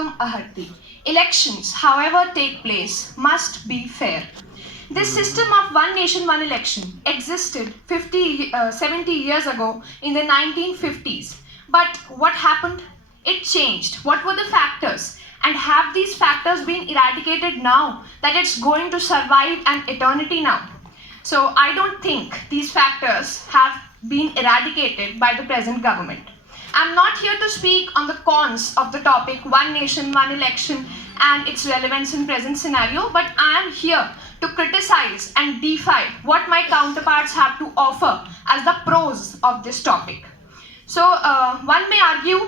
tum aharti. Elections, however take place, must be fair. This system of one nation, one election existed 70 years ago in the 1950s. But what happened? It changed. What were the factors? And have these factors been eradicated now that it's going to survive an eternity now? So I don't think these factors have been eradicated by the present government. I'm not here to speak on the cons of the topic one nation, one election and its relevance in present scenario, but I am here to criticize and defy what my counterparts have to offer as the pros of this topic. So one may argue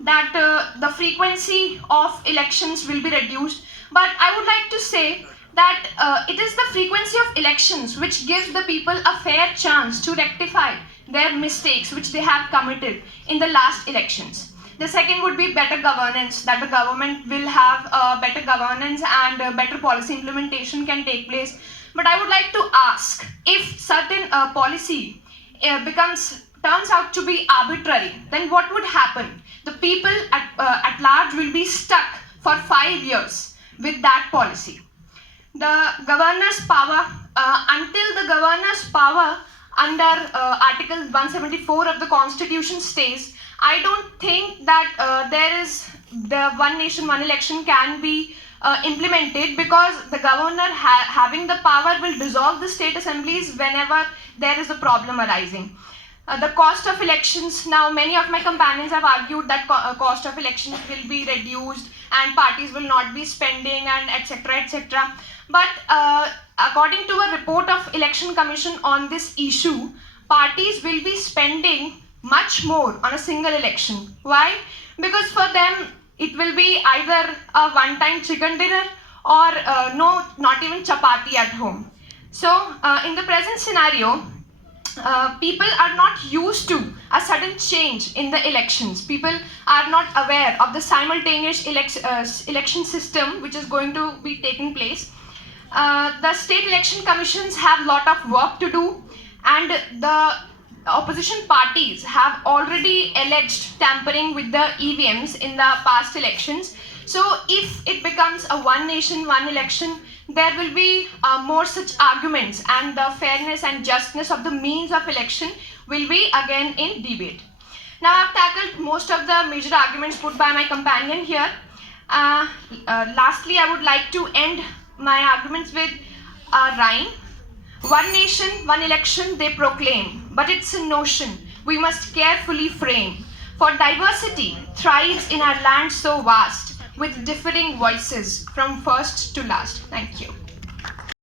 that the frequency of elections will be reduced, but I would like to say that it is the frequency of elections which gives the people a fair chance to rectify their mistakes which they have committed in the last elections. The second would be better governance, that the government will have better governance and better policy implementation can take place. But I would like to ask, if certain policy turns out to be arbitrary, then what would happen? The people at large will be stuck for 5 years with that policy. The governor's power, until the governor's power under Article 174 of the Constitution stays, I don't think that the one nation, one election can be implemented, because the governor having the power will dissolve the state assemblies whenever there is a problem arising. The cost of elections, now many of my companions have argued that cost of elections will be reduced and parties will not be spending and etc. etc. But according to a report of Election Commission on this issue, parties will be spending much more on a single election. Why? Because for them it will be either a one-time chicken dinner or not even chapati at home. So in the present scenario, people are not used to a sudden change in the elections. People are not aware of the simultaneous election system which is going to be taking place. The state election commissions have a lot of work to do, and the opposition parties have already alleged tampering with the EVMs in the past elections. So if it becomes a one nation, one election, there will be more such arguments, and the fairness and justness of the means of election will be again in debate. Now I've tackled most of the major arguments put by my companion here. Lastly, I would like to end my arguments with a rhyme. One nation, one election they proclaim, but it's a notion we must carefully frame. For diversity thrives in our land so vast, with differing voices from first to last. Thank you.